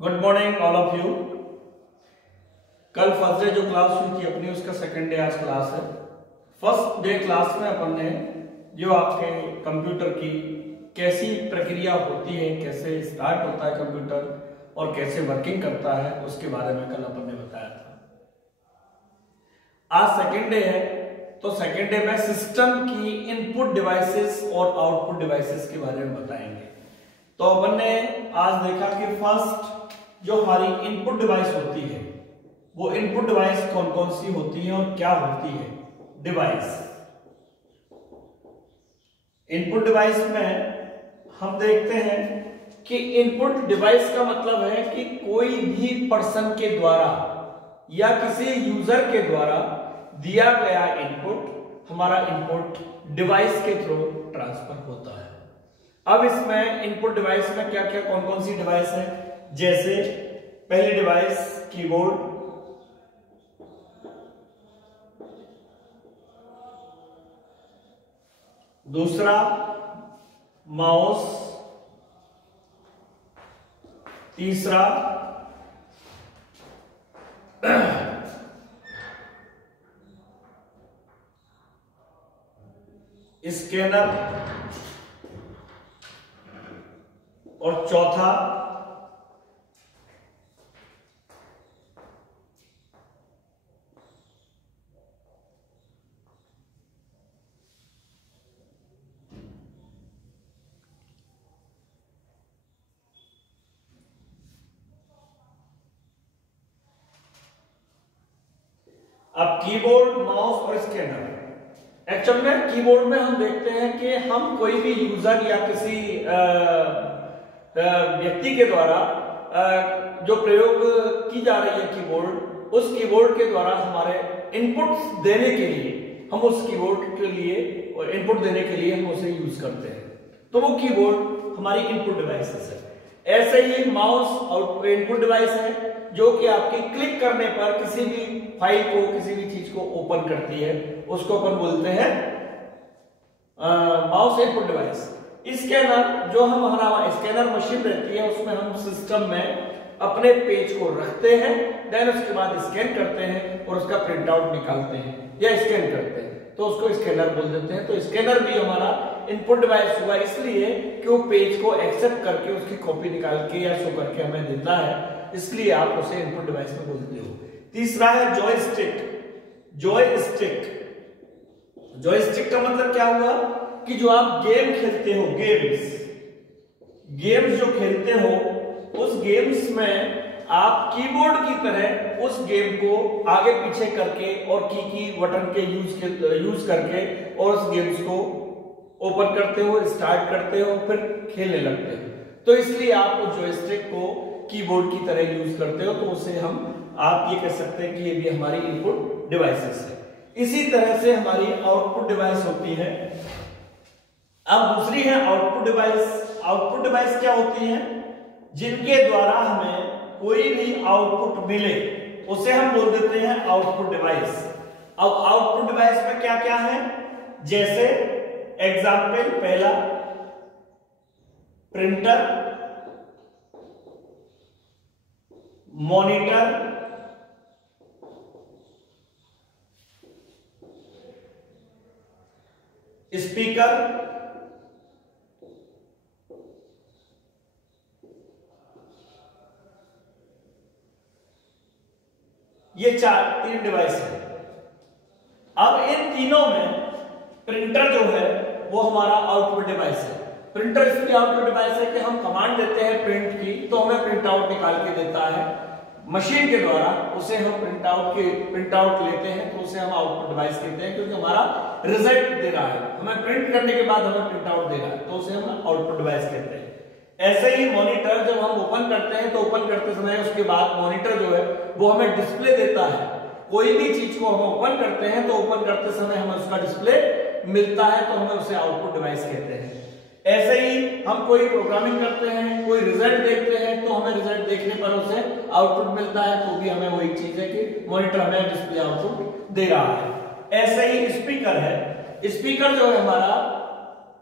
Good morning all of you. कल first day जो class हुई थी अपनी, उसका सेकंड डे आज क्लास है। फर्स्ट डे क्लास में अपन ने जो आपके कंप्यूटर की कैसी प्रक्रिया होती है, कैसे स्टार्ट होता है कंप्यूटर और कैसे वर्किंग करता है, उसके बारे में कल अपन ने बताया था। आज सेकंड डे है, तो सेकंड डे में सिस्टम की इनपुट डिवाइसेस और आउटपुट डिवाइसेस के बारे में बताएंगे। तो अपन ने आज देखा कि फर्स्ट जो हमारी इनपुट डिवाइस होती है, वो इनपुट डिवाइस कौन कौन सी होती है और क्या होती है। डिवाइस, इनपुट डिवाइस में हम देखते हैं कि इनपुट डिवाइस का मतलब है कि कोई भी पर्सन के द्वारा या किसी यूजर के द्वारा दिया गया इनपुट हमारा इनपुट डिवाइस के थ्रू ट्रांसफर होता है। अब इसमें इनपुट डिवाइस में क्या क्या कौन कौन सी डिवाइस है, जैसे पहली डिवाइस कीबोर्ड, दूसरा माउस, तीसरा स्कैनर और चौथा अब कीबोर्ड, माउस और स्कैनर। एक्चुअल में कीबोर्ड में हम देखते हैं कि हम कोई भी यूजर या किसी व्यक्ति के द्वारा जो प्रयोग की जा रही है कीबोर्ड, उस कीबोर्ड के द्वारा हमारे इनपुट देने के लिए हम उस कीबोर्ड के लिए और इनपुट देने के लिए हम उसे यूज करते हैं, तो वो कीबोर्ड हमारी इनपुट डिवाइसेस है। ऐसे ही माउस इनपुट डिवाइस है, जो कि आपकी क्लिक करने पर किसी भी फाइल को, किसी भी चीज को ओपन करती है, उसको अपन बोलते हैं माउस इनपुट डिवाइस। स्कैनर, जो हम हमारा स्कैनर मशीन रहती है, उसमें हम सिस्टम में अपने पेज को रखते हैं, देन उसके बाद स्कैन करते हैं और उसका प्रिंट आउट निकालते हैं या स्कैन करते हैं, तो उसको स्कैनर बोल देते हैं। तो स्कैनर भी हमारा इनपुट डिवाइस हुआ, इसलिए कि वो पेज को एक्सेप्ट करके उसकी कॉपी निकाल के या शो करके हमें देता है, इसलिए आप उसे इनपुट डिवाइस में बोलते हो। तीसरा है जॉयस्टिक। जॉयस्टिक जॉयस्टिक का मतलब क्या हुआ कि जो आप गेम खेलते हो, गेम्स जो खेलते हो, उस गेम्स में आप कीबोर्ड की तरह उस गेम को आगे पीछे करके और की बटन के यूज करके और उस गेम्स को ओपन करते हो, स्टार्ट करते हो, फिर खेलने लगते हो। तो इसलिए आप उस जॉयस्टिक को कीबोर्ड की तरह यूज करते हो, तो उसे आप ये कह सकते हैं कि ये भी हमारी इनपुट डिवाइसेस है। इसी तरह से हमारी आउटपुट डिवाइस होती है। अब दूसरी है आउटपुट डिवाइस। आउटपुट डिवाइस क्या होती है? जिनके द्वारा हमें कोई भी आउटपुट मिले, उसे हम बोल देते हैं आउटपुट डिवाइस। अब आउटपुट डिवाइस में क्या क्या है, जैसे एग्जाम्पल पहला प्रिंटर, मॉनिटर, स्पीकर, ये तीन डिवाइस है। अब इन तीनों में प्रिंटर जो है वो हमारा आउटपुट डिवाइस है। प्रिंटर इसलिए आउटपुट डिवाइस है कि हम कमांड देते हैं प्रिंट की, तो हमें प्रिंट आउट निकाल के देता है मशीन के द्वारा, उसे हम प्रिंट आउट लेते हैं, तो उसे हम आउटपुट डिवाइस कहते हैं, क्योंकि हमारा रिजल्ट दे रहा है, हमें प्रिंट करने के बाद हमें प्रिंट आउट दे रहा है, तो उसे हम आउटपुट डिवाइस कहते हैं। ऐसे ही मॉनिटर, जब हम ओपन करते हैं तो ओपन करते समय उसके बाद मॉनिटर जो है वो हमें डिस्प्ले देता है। कोई भी चीज को हम ओपन करते हैं तो ओपन करते समय हमें उसका डिस्प्ले मिलता है, तो हमें उसे आउटपुट डिवाइस कहते हैं। ऐसे ही हम कोई प्रोग्रामिंग करते हैं, कोई रिजल्ट देखते हैं, तो हमें रिजल्ट देखने पर उसे आउटपुट मिलता है, तो भी हमें वही चीज है कि मॉनिटर हमें डिस्प्ले आउटपुट दे रहा है। ऐसे ही स्पीकर है। स्पीकर जो है हमारा,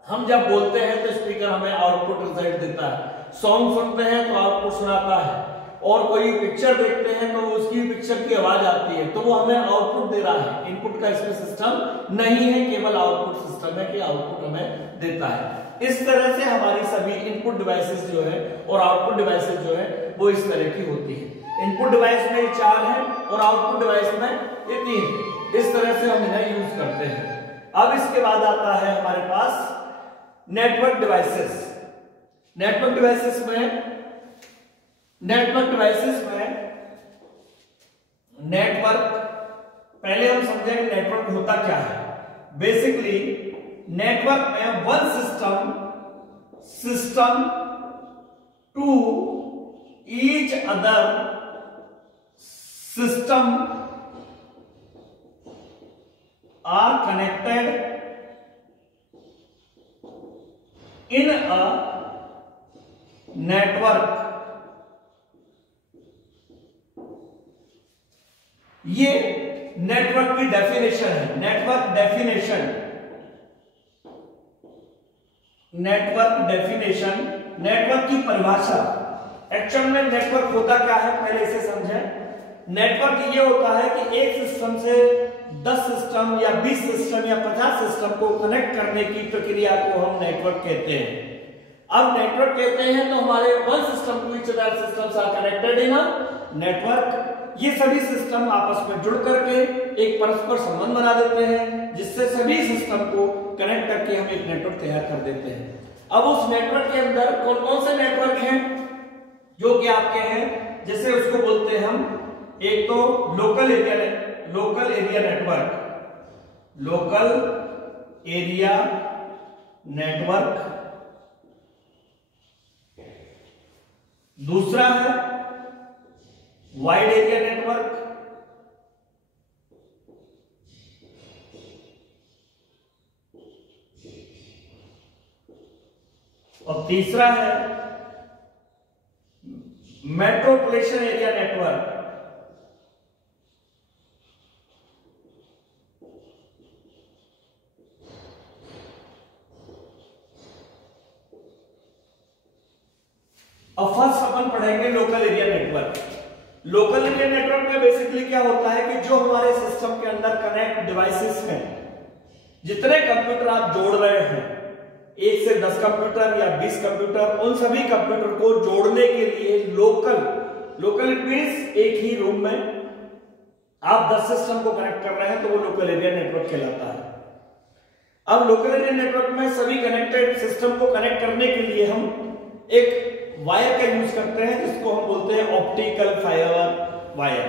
हम जब बोलते हैं तो स्पीकर हमें आउटपुट रिजल्ट देता है। सॉन्ग सुनते हैं तो आउटपुट सुनाता है। और कोई पिक्चर देखते हैं तो उसकी पिक्चर की आवाज आती है, तो वो हमें आउटपुट दे रहा है। इनपुट का इसमें सिस्टम नहीं है, केवल आउटपुट सिस्टम है कि आउटपुट हमें देता है। इस तरह से हमारी सभी इनपुट डिवाइसेस जो है और आउटपुट डिवाइसेस जो है वो इस तरह की होती है। इनपुट डिवाइस में 4 है और आउटपुट डिवाइस में ये 3। इस तरह से हम इन्हें यूज करते हैं। अब इसके बाद आता है हमारे पास नेटवर्क डिवाइसेस। नेटवर्क डिवाइसेस में नेटवर्क पहले हम समझेंगे नेटवर्क होता क्या है। बेसिकली नेटवर्क में one system to each other system are connected in a network। ये नेटवर्क की डेफिनेशन है। नेटवर्क डेफिनेशन नेटवर्क की परिभाषा। एक्चुअल में नेटवर्क होता क्या है पहले इसे समझें। नेटवर्क ये होता है कि एक सिस्टम से 10 सिस्टम या 20 सिस्टम या 50 सिस्टम को कनेक्ट करने की प्रक्रिया को हम नेटवर्क कहते हैं। अब नेटवर्क कहते हैं तो हमारे one system to each other systems are connected in a network. ये सभी सिस्टम आपस में जुड़ करके एक परस्पर संबंध बना देते हैं, जिससे सभी सिस्टम को कनेक्ट करके हम एक नेटवर्क तैयार कर देते हैं। अब उस नेटवर्क के अंदर कौन कौन से नेटवर्क हैं जो कि आपके हैं, जैसे उसको बोलते हैं हम, एक तो लोकल एरिया नेटवर्क, दूसरा है वाइड एरिया नेटवर्क, और तीसरा है मेट्रोपॉलिटन एरिया नेटवर्क। अब फर्स्ट अपन पढ़ेंगे local area network. Local area network में बेसिकली क्या होता है कि जो हमारे सिस्टम के अंदर कनेक्ट डिवाइसेस हैं, जितने कंप्यूटर आप जोड़ रहे हैं, 1 से 10 कंप्यूटर या 20 कंप्यूटर, उन सभी कंप्यूटर को जोड़ने के लिए लोकल इट मींस एक ही रूम में आप 10 सिस्टम को कनेक्ट कर रहे हैं तो वो लोकल एरिया नेटवर्क कहलाता है। अब लोकल एरिया नेटवर्क में सभी कनेक्टेड सिस्टम को कनेक्ट करने के लिए हम एक वायर का यूज करते हैं, जिसको हम बोलते हैं optical fibre wire.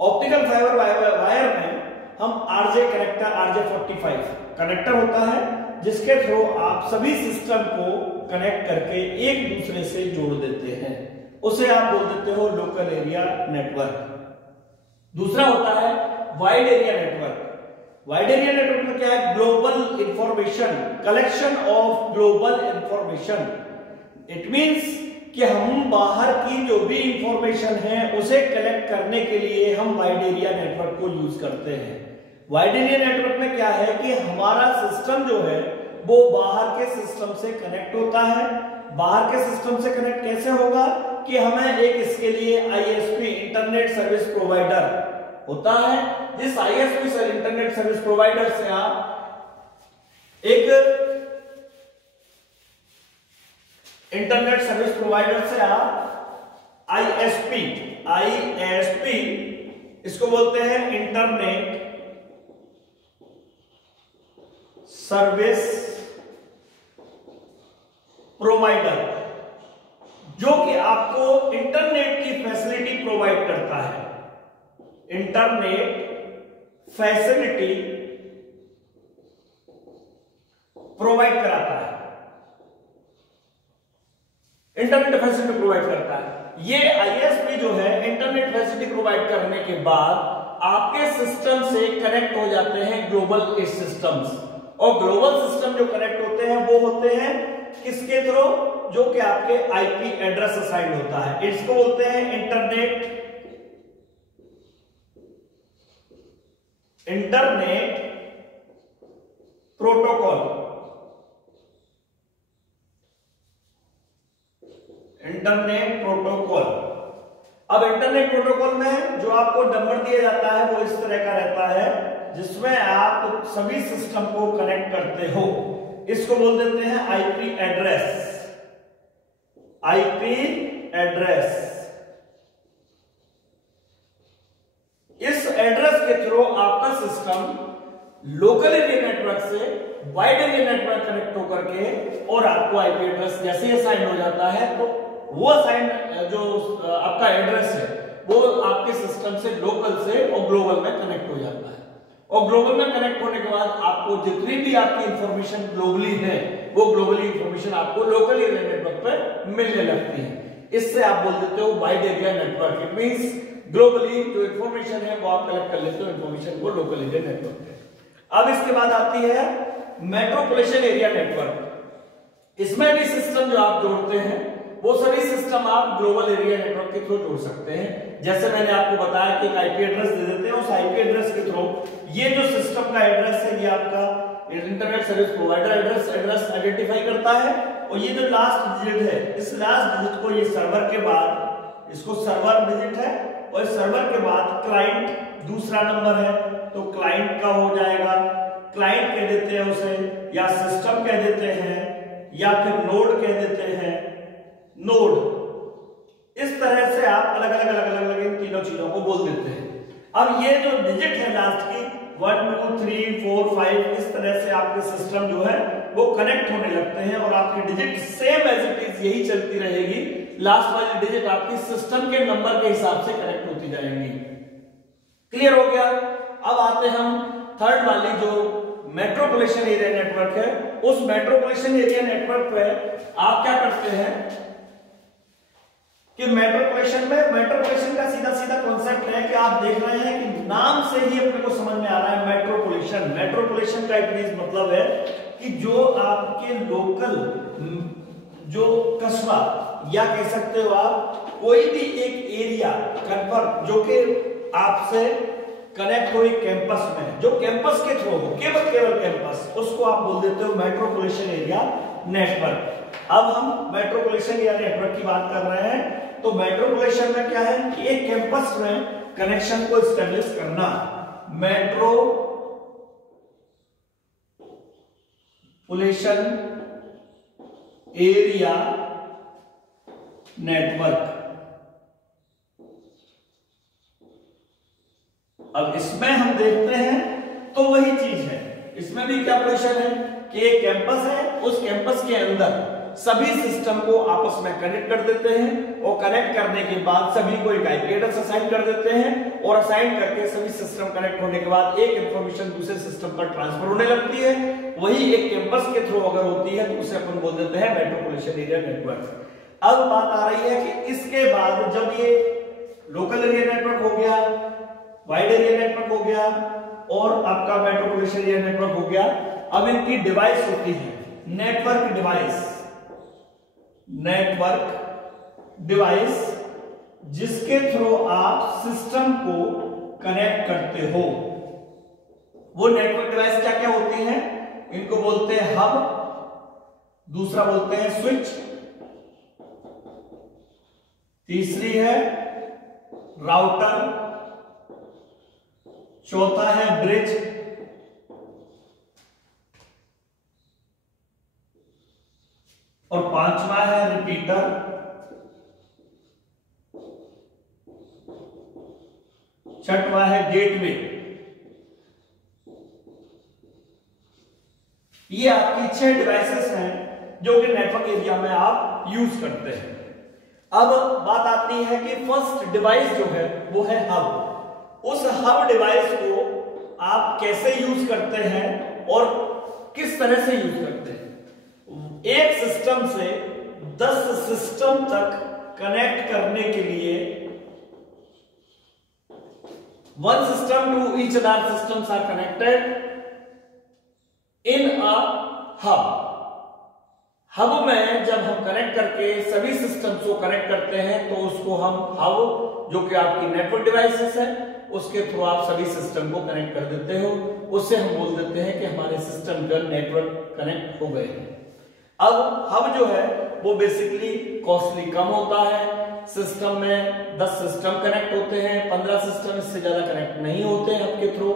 Optical fibre wire में हम RJ45 कनेक्टर होता है, जिसके थ्रू आप सभी सिस्टम को कनेक्ट करके एक दूसरे से जोड़ देते हैं, उसे आप बोल देते हो लोकल एरिया नेटवर्क। दूसरा होता है wide area network. Wide area network में क्या है, global information, collection of global information. It means कि हम बाहर की जो भी इंफॉर्मेशन है उसे कलेक्ट करने के लिए हम वाइड एरिया नेटवर्क को यूज करते हैं। वाइड एरिया नेटवर्क में क्या है कि हमारा सिस्टम जो है वो बाहर के सिस्टम से कनेक्ट होता है। बाहर के सिस्टम से कनेक्ट कैसे होगा कि हमें एक इसके लिए ISP इंटरनेट सर्विस प्रोवाइडर होता है। जिस ISP इंटरनेट सर्विस प्रोवाइडर से आप एक इंटरनेट सर्विस प्रोवाइडर से आप ISP इसको बोलते हैं इंटरनेट सर्विस प्रोवाइडर, जो कि आपको इंटरनेट की फैसिलिटी प्रोवाइड करता है। इंटरनेट फैसिलिटी प्रोवाइड कराता है, इंटरनेट फैसिलिटी प्रोवाइड करता है। ये ISP जो है इंटरनेट फैसिलिटी प्रोवाइड करने के बाद आपके सिस्टम से कनेक्ट हो जाते हैं ग्लोबल सिस्टम्स, और ग्लोबल सिस्टम जो कनेक्ट होते हैं वो होते हैं किसके थ्रू, जो कि आपके IP एड्रेस असाइन होता है। इसको बोलते हैं इंटरनेट प्रोटोकॉल। अब इंटरनेट प्रोटोकॉल में जो आपको नंबर दिया जाता है वो इस तरह का रहता है, जिसमें आप सभी सिस्टम को कनेक्ट करते हो। इसको बोल देते हैं आईपी एड्रेस। IP address. इस एड्रेस के थ्रू आपका सिस्टम लोकल एरिया नेटवर्क से वाइड एरिया नेटवर्क कनेक्ट होकर के, और आपको आईपी एड्रेस जैसे ही असाइन हो जाता है तो वो असाइन जो आपका एड्रेस है वो आपके सिस्टम से लोकल से और ग्लोबल में कनेक्ट हो जाता है। और ग्लोबल में कनेक्ट होने के बाद आपको जितनी भी आपकी इंफॉर्मेशन ग्लोबली है वो ग्लोबली इंफॉर्मेशन आपको लोकल एरिया नेटवर्क पर मिलने लगती है। इससे आप बोल देते हो wide area network. It means globally जो इंफॉर्मेशन है वो आप कलेक्ट कर लेते हो इंफॉर्मेशन को लोकल एरिया नेटवर्क पे। अब इसके बाद आती है मेट्रोपॉलिटन एरिया नेटवर्क। इसमें भी सिस्टम जो आप जोड़ते हैं वो सभी सिस्टम आप ग्लोबल एरिया नेटवर्क के थ्रू जोड़ सकते हैं। जैसे मैंने आपको बताया कि एक आईपी एड्रेस दे देते हैं, उस आईपी एड्रेस के थ्रू ये जो सिस्टम का एड्रेस है ये आपका internet service provider address identify करता है, और ये जो लास्ट डिजिट है इस लास्ट डिजिट को ये सर्वर के बाद, इसको सर्वर डिजिट है, और सर्वर के बाद क्लाइंट दूसरा नंबर है तो क्लाइंट का हो जाएगा। क्लाइंट कह देते हैं उसे, या सिस्टम कह देते हैं, या फिर नोड कह देते हैं, नोड। इस तरह से आप अलग अलग इन तीनों चीजों को बोल देते हैं। अब ये जो डिजिट है लास्ट की 1 2 3 4 5 इस तरह से आपके सिस्टम जो है वो कनेक्ट होने लगते हैं, और आपकी digit same as it is यही चलती रहेगी। लास्ट वाली डिजिट आपकी सिस्टम के नंबर के हिसाब से कनेक्ट होती जाएंगी। क्लियर हो गया? अब आते हम थर्ड वाली जो मेट्रोपॉलिटन एरिया नेटवर्क है। उस मेट्रोपॉलिटन एरिया नेटवर्क पे आप क्या करते हैं कि मेट्रोपॉलिटन का सीधा सीधा कॉन्सेप्ट है कि आप देख रहे हैं कि नाम से ही अपने को समझ में आ रहा है मेट्रोपॉलिटन का इट मतलब है कि जो आपके लोकल जो कस्बा या कह सकते हो आप कोई भी एक एरिया कन्फर्म जो कि आपसे कनेक्ट हो कैंपस में, जो कैंपस के थ्रू हो, केवल कैंपस, उसको आप बोल देते हो मेट्रोपॉलिटन एरिया नेटवर्क। अब हम मेट्रोपॉलिटन एरिया नेटवर्क की बात कर रहे हैं, तो मेट्रोपॉलिटन में क्या है कि एक कैंपस में कनेक्शन को एस्टेब्लिश करना। Metropolitan area network. अब इसमें हम देखते हैं तो वही चीज है, इसमें भी क्या पोजीशन है कि एक कैंपस है, उस कैंपस के अंदर सभी सिस्टम को आपस में कनेक्ट कर देते हैं, और कनेक्ट करने के बाद सभी को एक आईपी एड्रेस असाइन कर देते हैं, और असाइन करके सभी सिस्टम कनेक्ट होने के बाद एक इंफॉर्मेशन दूसरे सिस्टम पर ट्रांसफर होने लगती है। वही एक कैंपस के थ्रू अगर होती है तो उसे अपन बोल देते हैं मेट्रोपॉलिटन एरिया नेटवर्क। अब बात आ रही है कि इसके बाद जब ये लोकल एरिया नेटवर्क हो गया, वाइड एरिया नेटवर्क हो गया, और आपका मेट्रोपॉलिटन एरिया नेटवर्क हो गया, अब इनकी डिवाइस होती है नेटवर्क डिवाइस। जिसके थ्रू आप सिस्टम को कनेक्ट करते हो। वो नेटवर्क डिवाइस क्या क्या होती हैं? इनको बोलते हैं हब, दूसरा बोलते हैं स्विच, तीसरी है राउटर, चौथा है ब्रिज, और पांचवा है रिपीटर, छठवां है गेटवे। ये आपकी 6 डिवाइसेस हैं जो कि नेटवर्क एरिया में आप यूज करते हैं। अब बात आती है कि फर्स्ट डिवाइस जो है वो है हब। उस हब डिवाइस को आप कैसे यूज करते हैं और किस तरह से यूज करते हैं? एक सिस्टम से 10 सिस्टम तक कनेक्ट करने के लिए one system to each other systems are connected in a hub। Hub में जब हम कनेक्ट करके सभी सिस्टम्स को कनेक्ट करते हैं तो उसको हम हब, जो कि आपकी नेटवर्क डिवाइसेस है, उसके थ्रू आप सभी सिस्टम को कनेक्ट कर देते हो। उससे हम बोल देते हैं कि हमारे सिस्टम का नेटवर्क कनेक्ट हो गए हैं। अब हब जो है वो बेसिकली कॉस्टली कम होता है, सिस्टम में 10 सिस्टम कनेक्ट होते हैं, 15 सिस्टम इससे ज्यादा कनेक्ट नहीं होते हैं हब के थ्रू।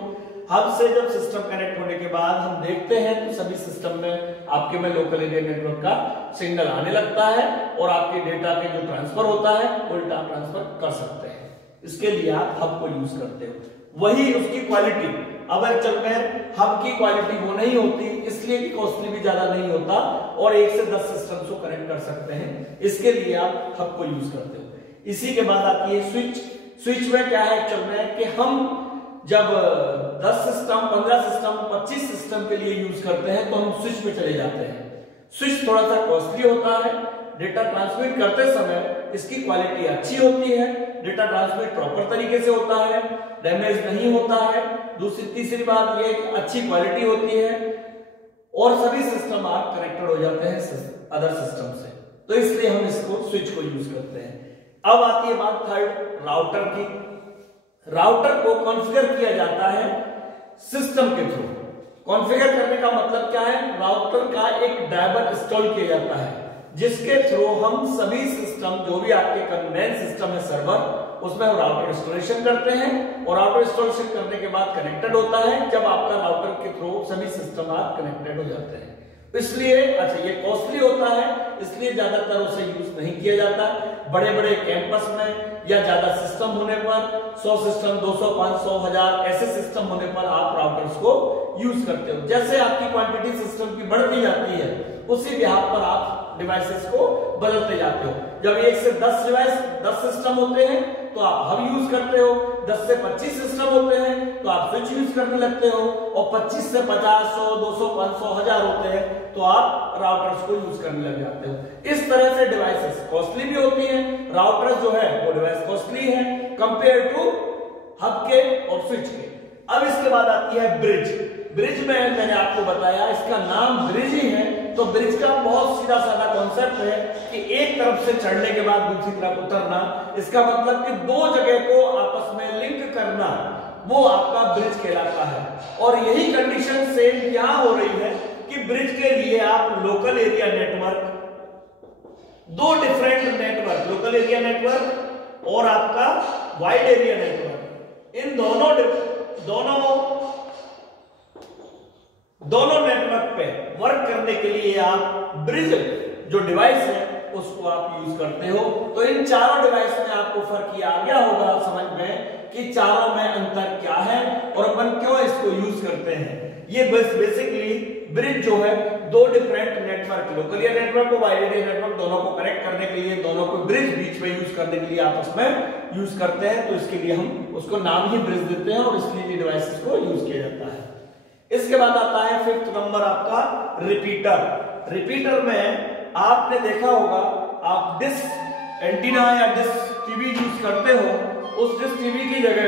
हब से जब सिस्टम कनेक्ट होने के बाद हम देखते हैं तो सभी सिस्टम में आपके में लोकल एरिया नेटवर्क का सिग्नल आने लगता है और आपके डेटा के जो ट्रांसफर होता है वो डेटा ट्रांसफर कर सकते हैं। इसके लिए आप हब को यूज करते हो। वही उसकी क्वालिटी अब एक्चुअल में हब की क्वालिटी वो नहीं होती, इसलिए कि कॉस्टली भी ज्यादा नहीं होता और 1 से 10 सिस्टम को कनेक्ट कर सकते हैं। इसके लिए आप हब को यूज करते हो। इसी के बाद आती है स्विच। स्विच में क्या है एक्चुअल में कि हम जब 10 सिस्टम, 15 सिस्टम, 25 सिस्टम के लिए यूज करते हैं तो हम स्विच पे चले जाते हैं। स्विच थोड़ा सा कॉस्टली होता है, डेटा ट्रांसमिट करते समय इसकी क्वालिटी अच्छी होती है, डेटा ट्रांसमिट प्रॉपर तरीके से होता है, डैमेज नहीं होता है। दूसरी तीसरी बात ये अच्छी क्वालिटी होती है और सभी सिस्टम आप कनेक्टेड हो जाते हैं अदर सिस्टम से, तो इसलिए हम इसको स्विच को यूज करते हैं। अब आती है बात थर्ड, राउटर की। राउटर को कॉन्फ़िगर किया जाता है सिस्टम के थ्रू। कॉन्फ़िगर करने का मतलब क्या है? राउटर का एक ड्राइवर इंस्टॉल किया जाता है जिसके थ्रू हम सभी सिस्टम, जो भी आपके मेन सिस्टम है सर्वर, उसमें हम राउटर इंस्टॉलेशन करते हैं और राउटर इंस्टॉलेशन करने के बाद कनेक्टेड होता है। जब आपका राउटर के थ्रू सभी सिस्टम आप कनेक्टेड हो जाते हैं, इसलिए अच्छा ये कॉस्टली होता है, इसलिए ज्यादातर उसे यूज नहीं किया जाता। बड़े बड़े कैंपस में या ज्यादा सिस्टम होने पर 100 सिस्टम, 200, 500, 1000 ऐसे सिस्टम होने पर आप राउटर्स को यूज करते हो। जैसे आपकी क्वांटिटी सिस्टम की बढ़ती जाती है उसी बिहाफ पर आप डिवाइसेस को बदलते जाते हो। जब 1 से 10 डिवाइस, 10 सिस्टम होते हैं तो आप हब यूज करते हो, 10 से 25 सिस्टम होते हैं तो आप स्विच यूज करने लगते हो और 25 से 50, 100, 200, 500, 1000 होते हैं तो आप राउटर्स को यूज करने लग जाते हो। इस तरह से डिवाइसेस कॉस्टली भी होती हैं। राउटर्स जो है वो डिवाइस कॉस्टली है कंपेयर टू हब के और स्विच के। अब इसके बाद आती है ब्रिज। ब्रिज में मैंने आपको बताया इसका नाम ब्रिज ही है, तो ब्रिज का बहुत सीधा साधा कॉन्सेप्ट है कि एक तरफ से चढ़ने के बाद दूसरी तरफ उतरना। इसका मतलब कि दो जगह को आपस में लिंक करना, वो आपका ब्रिज कहलाता है। और यही कंडीशन सेम यहां हो रही है कि ब्रिज के लिए आप लोकल एरिया नेटवर्क, दो different network, local area network और आपका वाइड एरिया नेटवर्क, इन दोनों नेटवर्क पे वर्क करने के लिए आप ब्रिज जो डिवाइस है उसको आप यूज करते हो। तो इन चारों डिवाइस में आपको फर्क ये आ गया होगा समझ में कि चारों में अंतर क्या है और अपन क्यों इसको यूज करते हैं। ये बस बेसिकली ब्रिज जो है दो different network, local area network और वाइड एरिया नेटवर्क, दोनों को कनेक्ट करने के लिए, दोनों को ब्रिज बीच में यूज करने के लिए आपस में यूज करते हैं। तो इसके लिए हम उसको नाम ही ब्रिज देते हैं और इसलिए ये डिवाइसेस को यूज किया जाता है। इसके बाद आता है 5th नंबर आपका रिपीटर। रिपीटर में आपने देखा होगा, आप डिश एंटीना या डिश टीवी यूज करते हो, उस डिश टीवी की जगह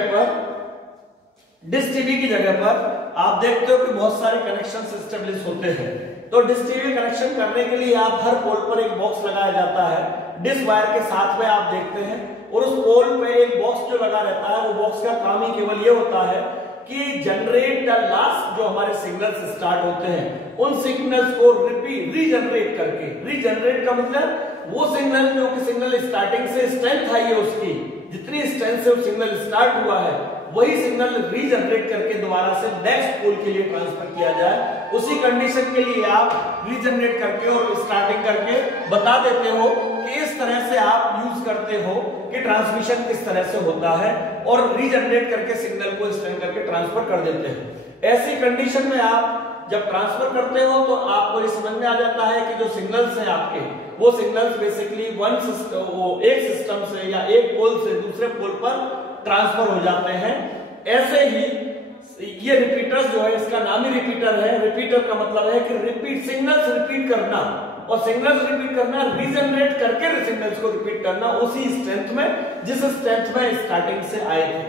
पर आप देखते हो कि बहुत सारे कनेक्शन एस्टेब्लिश होते हैं। तो डिश टीवी कनेक्शन करने के लिए आप हर पोल पर एक बॉक्स लगाया जाता है डिश वायर के साथ में, आप देखते हैं, और उस पोल पे एक बॉक्स जो लगा रहता है वो बॉक्स का काम ही केवल ये होता है कि जनरेट द लास्ट जो हमारे सिग्नल्स स्टार्ट होते हैं उन सिग्नल्स को रीजनरेट करके, रीजनरेट का मतलब वो सिग्नल जो कि सिग्नल स्टार्टिंग से स्ट्रेंथ आई है, उसकी जितनी स्ट्रेंथ से वो सिग्नल स्टार्ट हुआ है वही सिग्नल रीजनरेट करके दोबारा से नेक्स्ट पोल के लिए ट्रांसफर किया जाए। उसी कंडीशन के लिए आप रीजनरेट करके और स्टार्टिंग करके बता देते हो कि इस तरह से आप यूज करते हो कि ट्रांसमिशन किस तरह से होता है और रीजनरेट करके सिग्नल को स्ट्रेंथ करके ट्रांसफर कर देते हैं। ऐसी कंडीशन में आप जब ट्रांसफर करते हो तो आपको ये समझ में आ जाता है कि जो सिग्नल्स हैं आपके, वो सिग्नल्स बेसिकली एक सिस्टम से या एक पोल से दूसरे पोल पर ट्रांसफर हो जाते हैं। ऐसे ही ये रिपीटर्स जो है, इसका नाम ही रिपीटर है। रिपीटर का मतलब है कि रिपीट, सिग्नल्स रिपीट करना, और सिग्नल्स रिपीट करना रीजनरेट करके सिग्नल्स को रिपीट करना उसी स्ट्रेंथ में जिस स्ट्रेंथ में स्टार्टिंग से आए थे।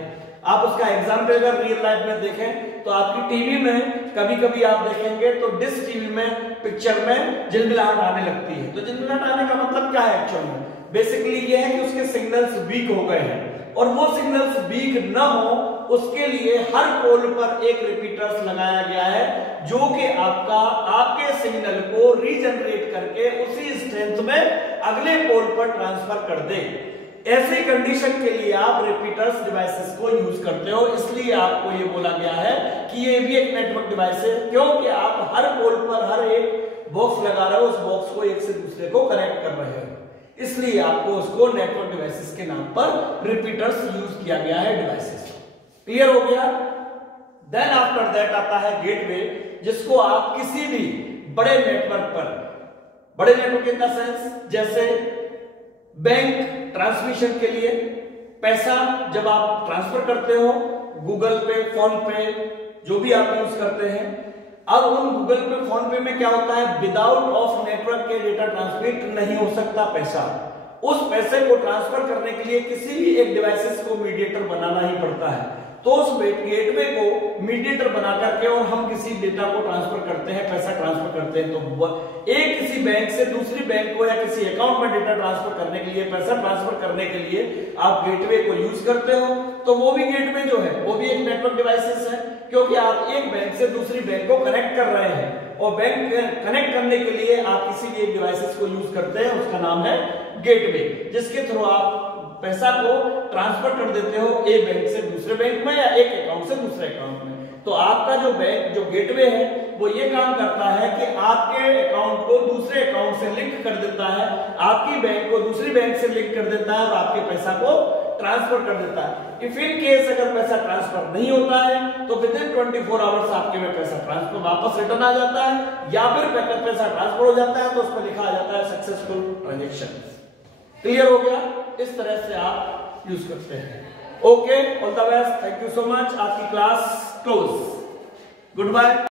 आप उसका एग्जांपल अगर रियल लाइफ में देखें तो आपकी टीवी में कभी कभी आप देखेंगे तो डिश टीवी में पिक्चर में झिलमिलाहट आने लगती है। तो झिलमिलाहट आने का मतलब क्या है एक्चुअल में? बेसिकली ये है कि उसके सिग्नल्स वीक हो गए हैं, और वो सिग्नल्स वीक न हो उसके लिए हर पोल पर एक रिपीटर्स लगाया गया है जो कि आपके सिग्नल को रीजनरेट करके उसी स्ट्रेंथ में अगले पोल पर ट्रांसफर कर दे। ऐसी कंडीशन के लिए आप रिपीटर्स डिवाइसेस को यूज करते हो, इसलिए आपको ये बोला गया है कि ये भी एक नेटवर्क डिवाइस है, क्योंकि आप हर पोर्ट पर हर एक बॉक्स लगा रहे हो, उस बॉक्स को एक से दूसरे को कनेक्ट कर रहे हो, इसलिए आपको उसको नेटवर्क डिवाइसेस के नाम पर रिपीटर्स यूज किया गया है डिवाइसेस। क्लियर हो गया? देन आफ्टर दैट आता है गेटवे, जिसको आप किसी भी बड़े नेटवर्क पर, बड़े नेटवर्क इन द सेंस जैसे बैंक ट्रांसमिशन के लिए पैसा जब आप ट्रांसफर करते हो, गूगल पे, फोन पे, जो भी आप यूज करते हैं, अब उन गूगल पे, फोन पे में क्या होता है, विदाउट ऑफ नेटवर्क के डेटा ट्रांसमिट नहीं हो सकता पैसा। उस पैसे को ट्रांसफर करने के लिए किसी भी एक डिवाइसेस को मीडिएटर बनाना ही पड़ता है, तो उस गेटवे को मीडिएटर बना करके और हम किसी डेटा को ट्रांसफर करते हैं, पैसा ट्रांसफर करते हैं, तो एक किसी बैंक से दूसरी बैंक को या किसी अकाउंट में डेटा ट्रांसफर करने के लिए, पैसा ट्रांसफर करने के लिए आप गेटवे को यूज करते हो, तो वो भी गेटवे जो है वो भी एक नेटवर्क डिवाइसेस है, क्योंकि आप एक बैंक से दूसरी बैंक को कनेक्ट कर रहे हैं, और बैंक कनेक्ट करने के लिए आप किसी भी एक डिवाइसेस को यूज करते हैं, उसका नाम है गेटवे, जिसके थ्रू आप पैसा को ट्रांसफर कर देते हो एक बैंक से दूसरे बैंक में या एक अकाउंट से दूसरे अकाउंट में। तो आपका जो बैंक, जो गेटवे है, वो ये काम करता है कि आपके अकाउंट को दूसरे अकाउंट से लिंक कर देता है, आपकी बैंक को दूसरी बैंक से लिंक कर देता है और आपके पैसा को ट्रांसफर कर देता है। इफ इन केस अगर पैसा ट्रांसफर नहीं होता है तो विद इन 24 आवर्स आपके में पैसा ट्रांसफर वापस रिटर्न आ जाता है, या फिर पैसा ट्रांसफर हो जाता है तो उस पर लिखा आ जाता है सक्सेसफुल ट्रांजेक्शन। क्लियर हो गया? इस तरह से आप यूज करते हैं। Okay, all the best, thank you so much. आपकी क्लास क्लोज। Good bye.